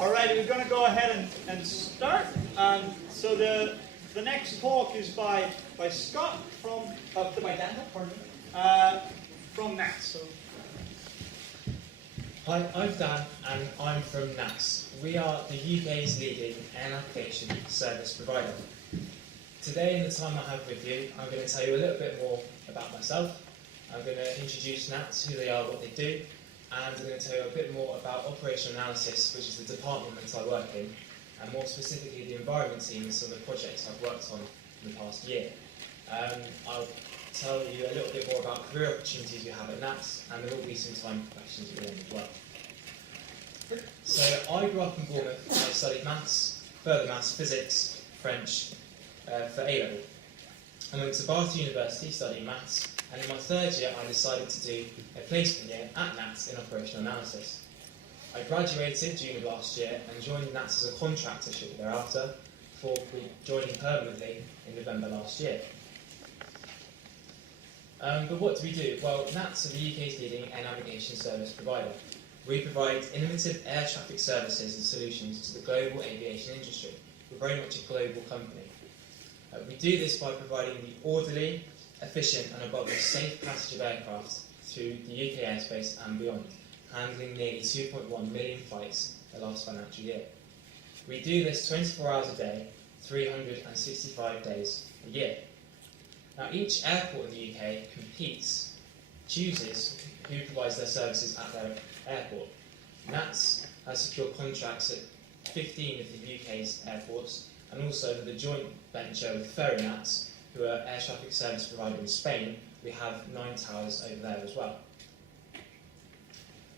Alright, we're going to go ahead and start. So the next talk is by Scott from by Daniel, pardon me, from NATS. So. Hi, I'm Dan and I'm from NATS. We are the UK's leading application service provider. Today, in the time I have with you, I'm going to tell you a little bit more about myself. I'm going to introduce NATS, who they are, what they do, and I'm going to tell you a bit more about operational analysis, which is the department that I work in, and more specifically the environment team and some of the projects I've worked on in the past year. I'll tell you a little bit more about career opportunities we have at NATS, and there will be some time for questions at the end as well. So I grew up in Bournemouth. I studied maths, further maths, physics, French for A-level. I went to Bath University studying maths, and in my third year I decided to do a placement year at NATS in operational analysis. I graduated June of last year and joined NATS as a contractor shortly thereafter, before joining permanently in November last year. But what do we do? Well, NATS are the UK's leading air navigation service provider. We provide innovative air traffic services and solutions to the global aviation industry. We're very much a global company. We do this by providing the orderly, efficient and above all safe passage of aircraft through the UK airspace and beyond, handling nearly 2.1 million flights the last financial year. We do this 24 hours a day, 365 days a year. Now, each airport in the UK chooses who provides their services at their airport. NATS has secured contracts at 15 of the UK's airports, and also with a joint venture with Ferry NATS, who are air traffic service provider in Spain. We have 9 towers over there as well.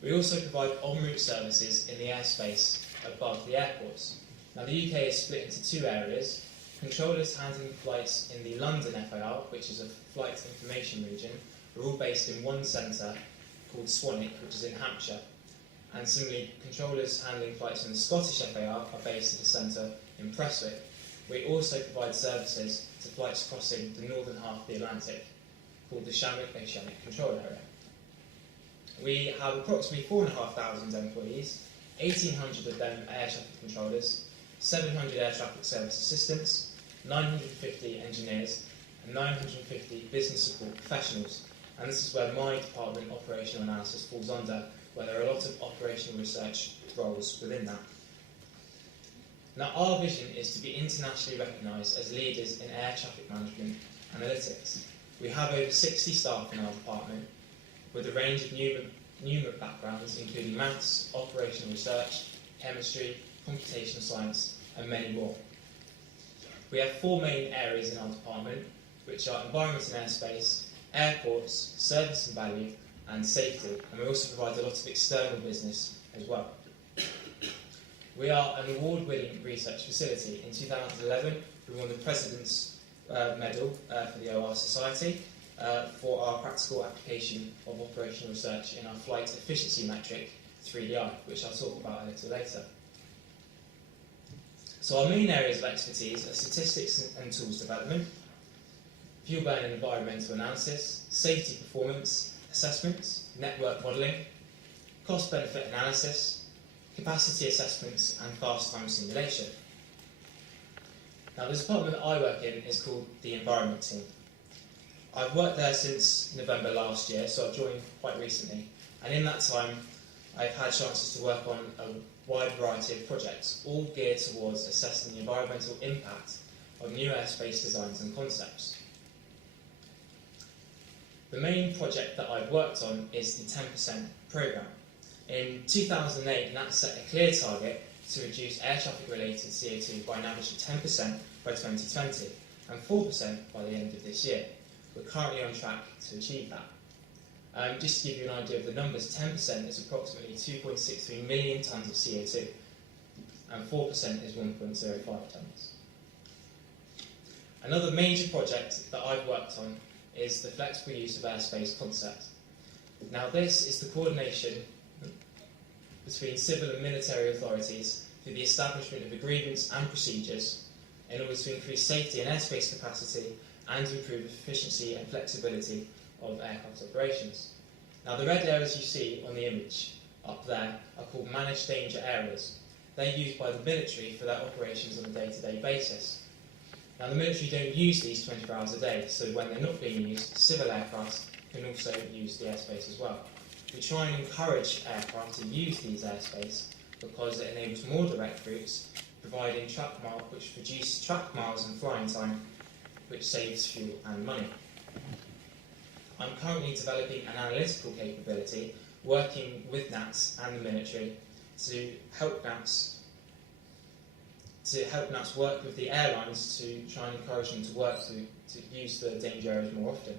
We also provide en route services in the airspace above the airports. Now, the UK is split into 2 areas. Controllers handling flights in the London FAR, which is a flight information region, are all based in one centre called Swanwick, which is in Hampshire. And similarly, controllers handling flights in the Scottish FAR are based at a centre in Prestwick. We also provide services to flights crossing the northern half of the Atlantic, called the Shamrock Oceanic Control Area. We have approximately 4,500 employees, 1,800 of them air traffic controllers, 700 air traffic service assistants, 950 engineers, and 950 business support professionals. And this is where my department, operational analysis, falls under, where there are a lot of operational research roles within that. Now, our vision is to be internationally recognised as leaders in air traffic management analytics. We have over 60 staff in our department, with a range of numerous backgrounds, including maths, operational research, chemistry, computational science, and many more. We have 4 main areas in our department, which are environment and airspace, airports, service and value, and safety, and we also provide a lot of external business as well. We are an award-winning research facility. In 2011, we won the President's Medal for the OR Society for our practical application of operational research in our flight efficiency metric, 3DI, which I'll talk about a little later. So our main areas of expertise are statistics and tools development, fuel burn and environmental analysis, safety performance assessments, network modelling, cost-benefit analysis, capacity assessments, and fast time simulation. Now, the department that I work in is called the environment team. I've worked there since November last year, so I've joined quite recently, and in that time I've had chances to work on a wide variety of projects, all geared towards assessing the environmental impact of new airspace designs and concepts. The main project that I've worked on is the 10% programme. In 2008, NATS set a clear target to reduce air traffic related CO2 by an average of 10% by 2020 and 4% by the end of this year. We're currently on track to achieve that. Just to give you an idea of the numbers, 10% is approximately 2.63 million tonnes of CO2 and 4% is 1.05 tonnes. Another major project that I've worked on is the flexible use of airspace concept. Now, this is the coordination between civil and military authorities through the establishment of agreements and procedures in order to increase safety and airspace capacity and to improve efficiency and flexibility of aircraft operations. Now, the red areas you see on the image up there are called managed danger areas. they're used by the military for their operations on a day-to-day basis. Now, the military don't use these 24 hours a day, so when they're not being used, civil aircraft can also use the airspace as well. We try and encourage aircraft to use these airspace because it enables more direct routes, providing which reduce track miles and flying time, which saves fuel and money. I'm currently developing an analytical capability, working with NATS and the military to help NATS work with the airlines to try and encourage them to use the danger areas more often.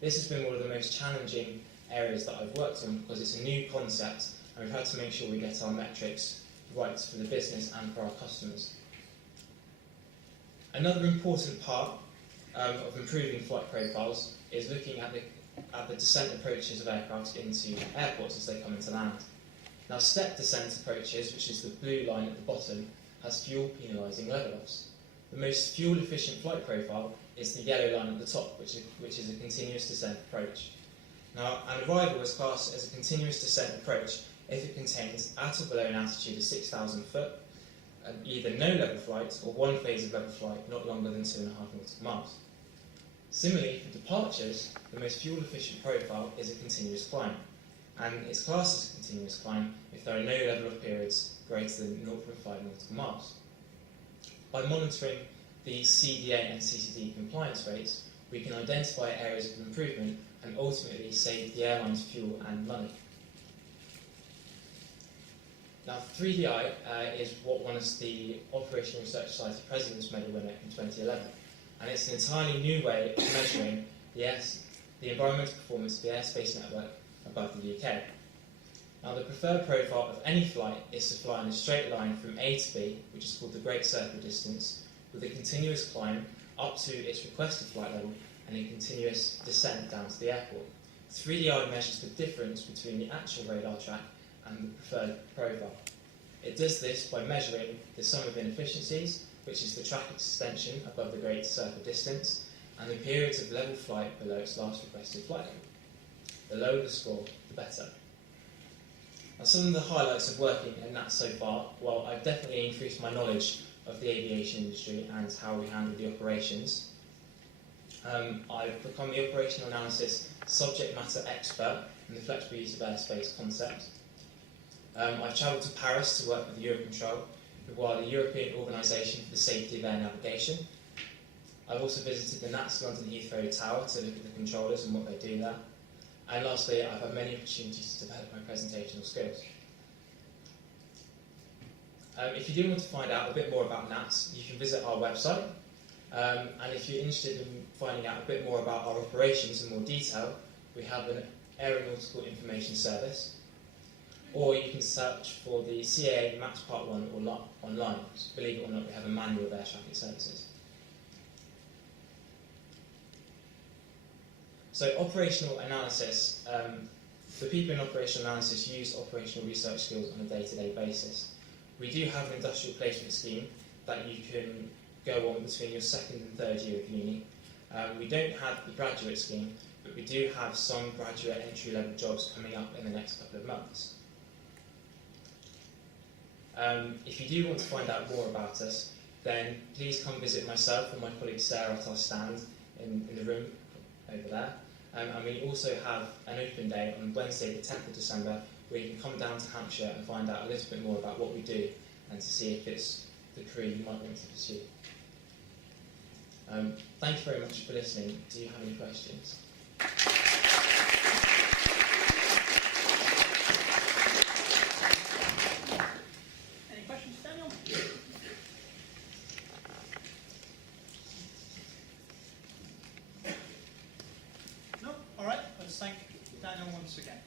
This has been one of the most challenging areas that I've worked on because it's a new concept and we've had to make sure we get our metrics right for the business and for our customers. Another important part of improving flight profiles is looking at the descent approaches of aircraft into airports as they come into land. Now, step descent approaches, which is the blue line at the bottom, has fuel penalising level loss. The most fuel efficient flight profile is the yellow line at the top, which is a continuous descent approach. Now, an arrival is classed as a continuous descent approach if it contains at or below an altitude of 6,000 foot, either no level flight or one phase of level flight not longer than 2.5 nautical miles. Similarly, for departures, the most fuel efficient profile is a continuous climb, and it's classed as a continuous climb if there are no level of periods greater than 0.5 nautical miles. By monitoring the CDA and CCD compliance rates, we can identify areas of improvement and ultimately save the airlines fuel and money. Now, 3DI is what won us the Operational Research Society President's Medal winner in 2011, and it's an entirely new way of measuring the environmental performance of the airspace network above the UK. Now, the preferred profile of any flight is to fly in a straight line from A to B, which is called the Great Circle Distance, with a continuous climb up to its requested flight level and a continuous descent down to the airport. 3DI measures the difference between the actual radar track and the preferred profile. It does this by measuring the sum of inefficiencies, which is the track extension above the Great Circle Distance, and the periods of level flight below its last requested flight level. The lower the score, the better. Now, some of the highlights of working in NATS so far, well, I've definitely increased my knowledge of the aviation industry and how we handle the operations. I've become the operational analysis subject matter expert in the flexible use of airspace concept. I've travelled to Paris to work with Eurocontrol, who are the European Organisation for the Safety of Air Navigation. I've also visited the NATS London Heathrow Tower to look at the controllers and what they do there. And lastly, I've had many opportunities to develop my presentational skills. If you do want to find out a bit more about NATS, you can visit our website. And if you're interested in finding out a bit more about our operations in more detail, we have an aeronautical information service. Or you can search for the CAA MATS Part 1 online. Believe it or not, we have a manual of air traffic services. So operational analysis, the people in operational analysis use operational research skills on a day-to-day basis. We do have an industrial placement scheme that you can go on between your second and third year of uni. We don't have the graduate scheme, but we do have some graduate entry-level jobs coming up in the next couple of months. If you do want to find out more about us, then please come visit myself and my colleague Sarah at our stand in the room over there. And we also have an open day on Wednesday the 10th of December where you can come down to Hampshire and find out a little bit more about what we do and to see if it's the career you might want to pursue. Thank you very much for listening. Do you have any questions? Any questions, Daniel? No? All right. Let's thank Daniel once again.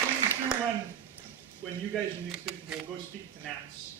Please do, when you guys in the exhibition will go speak to NATS.